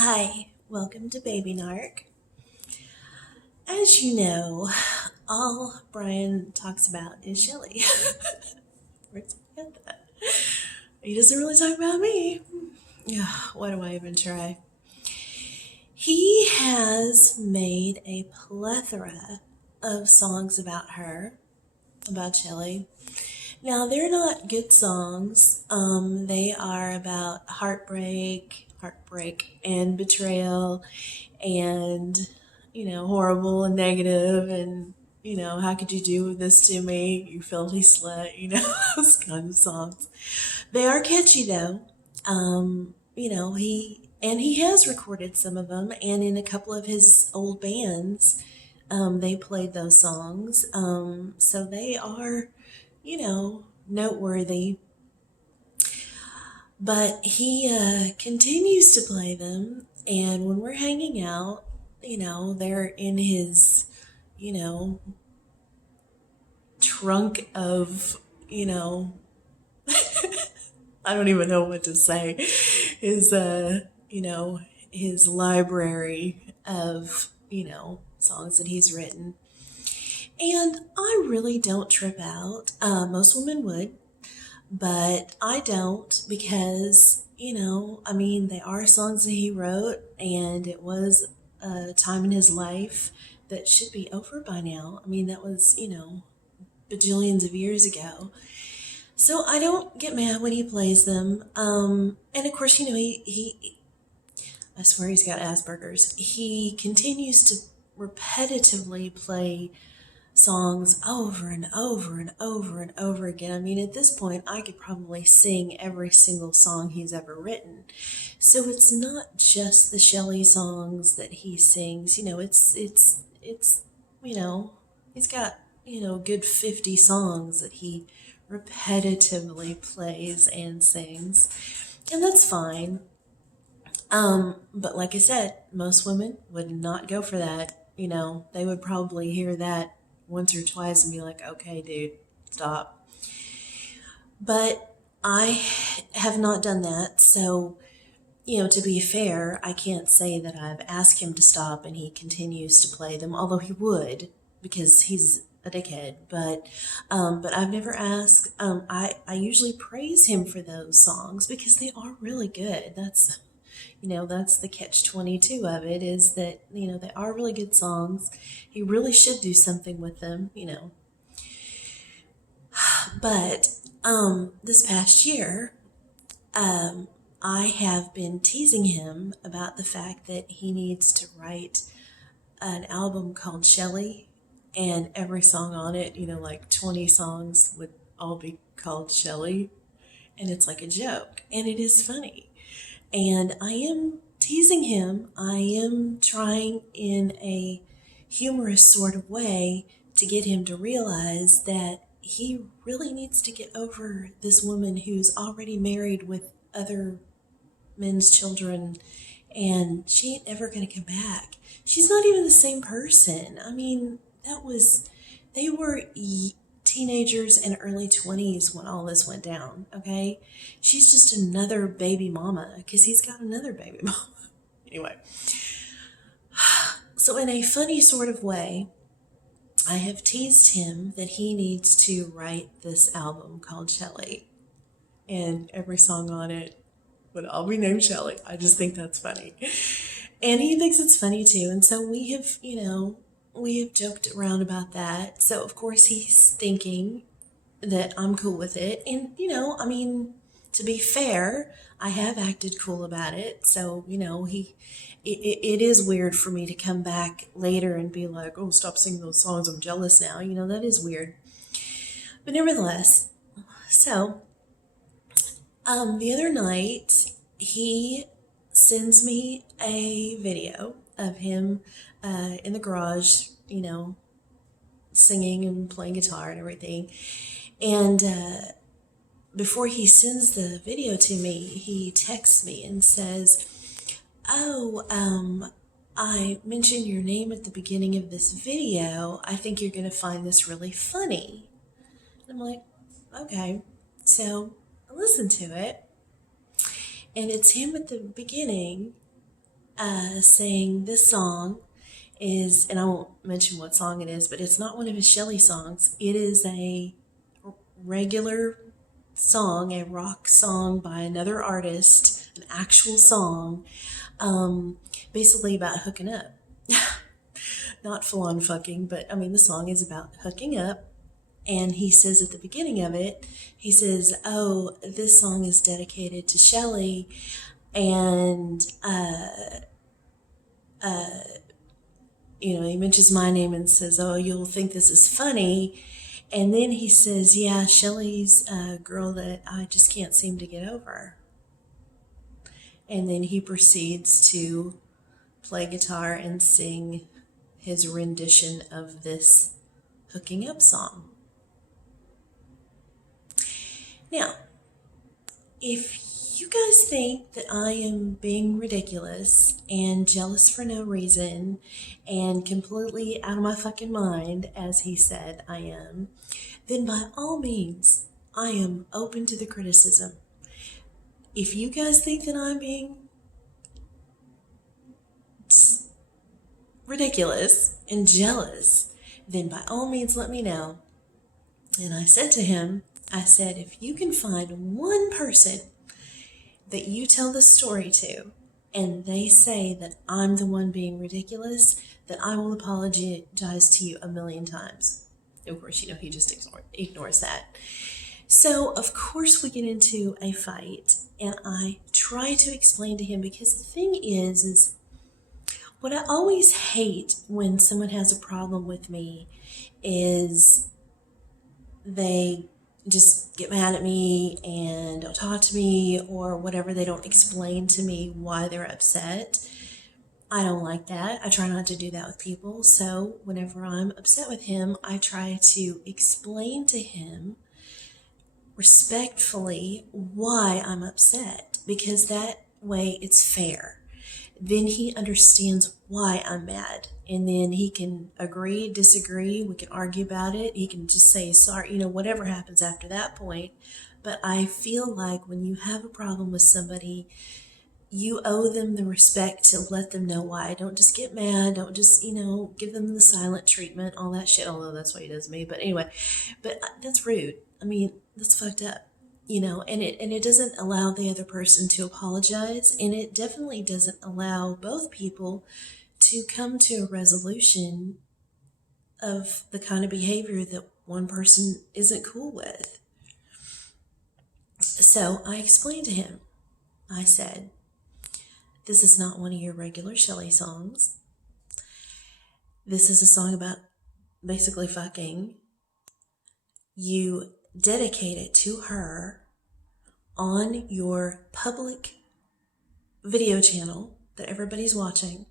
Hi, welcome to Baby Narc. As you know, all Brian talks about is Shelly. Where's he at that? He doesn't really talk about me. Yeah, what do I even try? He has made a plethora of songs about her, about Shelly. Now, they're not good songs. They are about heartbreak, and betrayal, and horrible and negative, and how could you do this to me, you filthy slut? Those kind of songs. They are catchy though. He has recorded some of them, and in a couple of his old bands, they played those songs. So they are, noteworthy. But he continues to play them, and when we're hanging out, they're in his, you know, trunk of, I don't even know what to say. His, his library of, songs that he's written. And I really don't trip out. Most women would, but I don't because, they are songs that he wrote, and it was a time in his life that should be over by now. I mean, that was, bajillions of years ago. So I don't get mad when he plays them. And of course, I swear he's got Asperger's. He continues to repetitively play songs over and over and over and over again. I mean, at this point, I could probably sing every single song he's ever written. So it's not just the Shelley songs that he sings. He's got a good 50 songs that he repetitively plays and sings, and that's fine. But like I said, most women would not go for that. They would probably hear that once or twice and be like, okay, dude, stop. But I have not done that. So, to be fair, I can't say that I've asked him to stop and he continues to play them, although he would because he's a dickhead. But I've never asked. I usually praise him for those songs because they are really good. That's the catch 22 of it, is that, they are really good songs. He really should do something with them. But this past year, I have been teasing him about the fact that he needs to write an album called Shelley, and every song on it, like 20 songs would all be called Shelley, and it's like a joke, and it is funny. And I am teasing him. I am trying in a humorous sort of way to get him to realize that he really needs to get over this woman who's already married with other men's children, and she ain't ever going to come back. She's not even the same person. I mean, they were teenagers and early 20s when all this went down, okay? She's just another baby mama because he's got another baby mama. Anyway, so in a funny sort of way, I have teased him that he needs to write this album called Shelley, and every song on it would all be named Shelley. I just think that's funny. And he thinks it's funny too. And so we have joked around about that. So of course he's thinking that I'm cool with it. And, to be fair, I have acted cool about it. So, it is weird for me to come back later and be like, oh, stop singing those songs, I'm jealous now. That is weird. But nevertheless, so the other night, he sends me a video of him in the garage, singing and playing guitar and everything. And before he sends the video to me, he texts me and says, oh, I mentioned your name at the beginning of this video. I think you're going to find this really funny. And I'm like, okay. So I listened to it, and it's him at the beginning saying this song is, and I won't mention what song it is, but it's not one of his Shelley songs. It is a regular song, a rock song by another artist, an actual song, basically about hooking up. Not full on fucking, but I mean, the song is about hooking up. And he says at the beginning of it, he says, "Oh, this song is dedicated to Shelley." And, he mentions my name and says, "Oh, you'll think this is funny." And then he says, "Yeah, Shelley's a girl that I just can't seem to get over." And then he proceeds to play guitar and sing his rendition of this hooking up song. Now, if you guys think that I am being ridiculous and jealous for no reason and completely out of my fucking mind, as he said I am, then by all means, I am open to the criticism. If you guys think that I'm being ridiculous and jealous, then by all means let me know. And I said to him, I said, if you can find one person that you tell the story to and they say that I'm the one being ridiculous, then I will apologize to you 1,000,000 times. Of course, he just ignores that. So, of course, we get into a fight, and I try to explain to him, because the thing is what I always hate when someone has a problem with me is they just get mad at me and don't talk to me or whatever. They don't explain to me why they're upset. I don't like that. I try not to do that with people. So whenever I'm upset with him, I try to explain to him respectfully why I'm upset, because that way it's fair. Then he understands why I'm mad, and then he can agree, disagree, we can argue about it, he can just say sorry, whatever happens after that point. But I feel like when you have a problem with somebody, you owe them the respect to let them know why. Don't just get mad, don't just, give them the silent treatment, all that shit, although that's what he does to me. But anyway, that's rude. I mean, that's fucked up. And it doesn't allow the other person to apologize, and it definitely doesn't allow both people to come to a resolution of the kind of behavior that one person isn't cool with. So I explained to him, I said, this is not one of your regular Shelley songs. This is a song about basically fucking. You dedicate it to her on your public video channel that everybody's watching.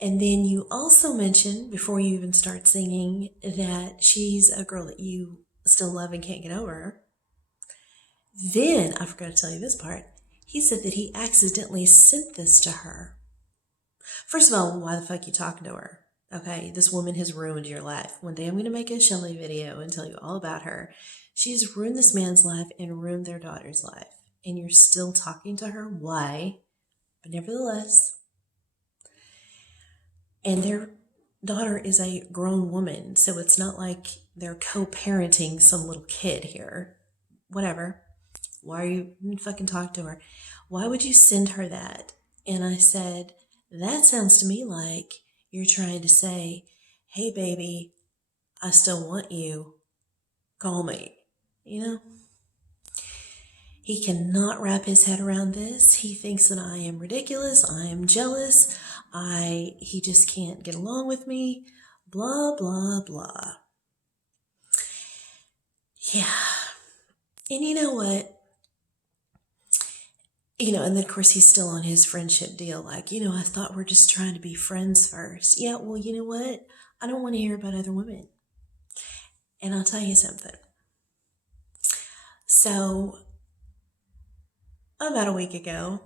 And then you also mention, before you even start singing, that she's a girl that you still love and can't get over. Then, I forgot to tell you this part, he said that he accidentally sent this to her. First of all, why the fuck are you talking to her? Okay, this woman has ruined your life. One day I'm going to make a Shelley video and tell you all about her. She's ruined this man's life and ruined their daughter's life. And you're still talking to her? Why? But nevertheless. And their daughter is a grown woman, so it's not like they're co-parenting some little kid here. Whatever. Why are you fucking talking to her? Why would you send her that? And I said, that sounds to me like you're trying to say, hey, baby, I still want you. Call me. He cannot wrap his head around this. He thinks that I am ridiculous. I am jealous. He just can't get along with me. Blah, blah, blah. Yeah. And you know what? And then of course he's still on his friendship deal. Like, I thought we're just trying to be friends first. Yeah, well, you know what? I don't want to hear about other women. And I'll tell you something. So, about a week ago,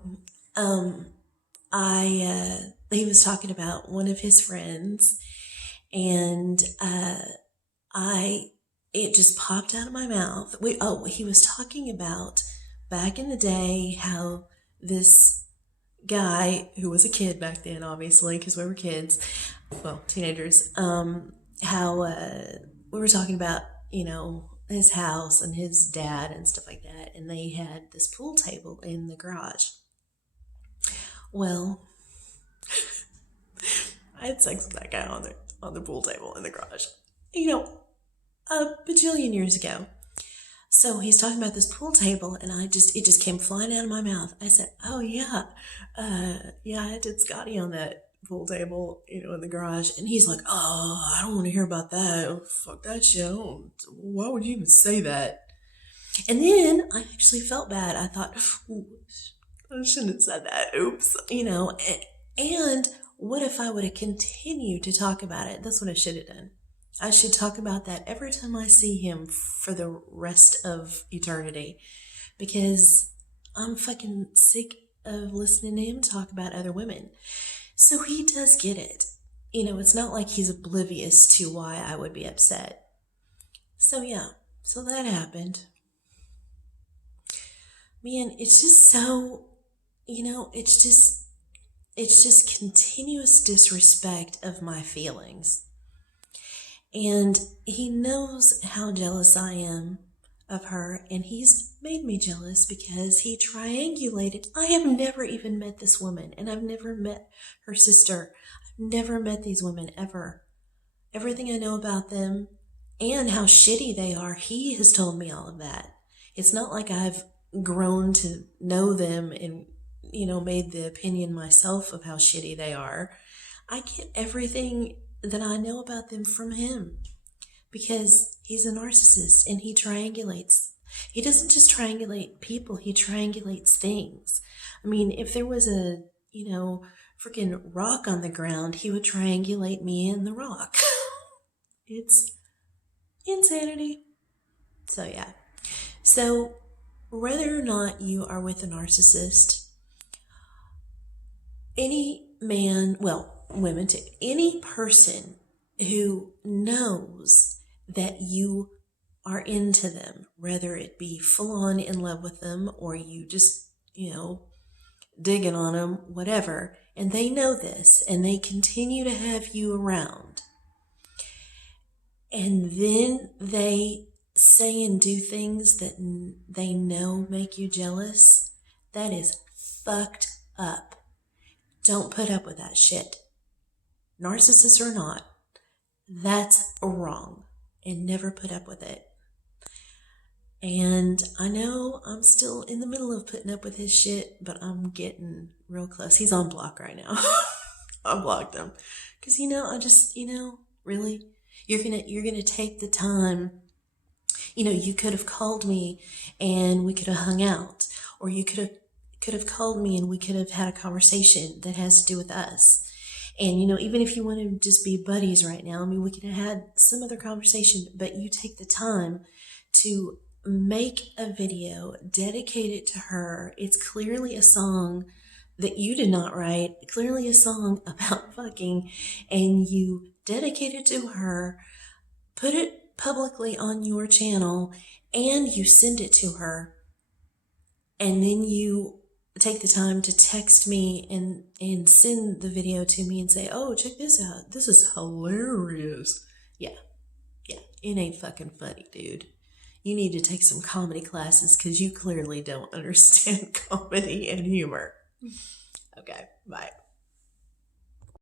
he was talking about one of his friends, and it just popped out of my mouth. He was talking about back in the day how this guy who was a kid back then, obviously, because we were kids, well, teenagers, how we were talking about, his house and his dad and stuff like that. And they had this pool table in the garage. Well, I had sex with that guy on the pool table in the garage, a bajillion years ago. So he's talking about this pool table, and it just came flying out of my mouth. I said, "Oh yeah, yeah, I did Scotty on that pool table, in the garage." And he's like, "Oh, I don't want to hear about that. Oh, fuck that shit. Why would you even say that?" And then I actually felt bad. I thought, "Ooh, I shouldn't have said that. Oops," And what if I would have continued to talk about it? That's what I should have done. I should talk about that every time I see him for the rest of eternity, because I'm fucking sick of listening to him talk about other women. So he does get it. It's not like he's oblivious to why I would be upset. So yeah, so that happened. Man, it's just so, it's just continuous disrespect of my feelings. And he knows how jealous I am of her, and he's made me jealous because he triangulated. I have never even met this woman, and I've never met her sister. I've never met these women ever. Everything I know about them and how shitty they are, he has told me all of that. It's not like I've grown to know them and, made the opinion myself of how shitty they are. I get everything that I know about them from him, because he's a narcissist and he triangulates. He doesn't just triangulate people, he triangulates things. I mean, if there was a, freaking rock on the ground, he would triangulate me and the rock. It's insanity. So, yeah. So, whether or not you are with a narcissist, any man, well, women too, any person who knows that you are into them, whether it be full on in love with them or you just, digging on them, whatever, and they know this and they continue to have you around, and then they say and do things that they know make you jealous, that is fucked up. Don't put up with that shit. Narcissist or not, that's wrong, and never put up with it. And I know I'm still in the middle of putting up with his shit, but I'm getting real close. He's on block right now. I blocked him because I just really, you're gonna take the time. You could have called me and we could have hung out, or you could have called me and we could have had a conversation that has to do with us. And, even if you want to just be buddies right now, I mean, we could have had some other conversation, but you take the time to make a video, dedicate it to her. It's clearly a song that you did not write, clearly a song about fucking, and you dedicate it to her, put it publicly on your channel, and you send it to her. And then you take the time to text me and send the video to me and say, "Oh, check this out. This is hilarious." Yeah. It ain't fucking funny, dude. You need to take some comedy classes because you clearly don't understand comedy and humor. Okay, bye.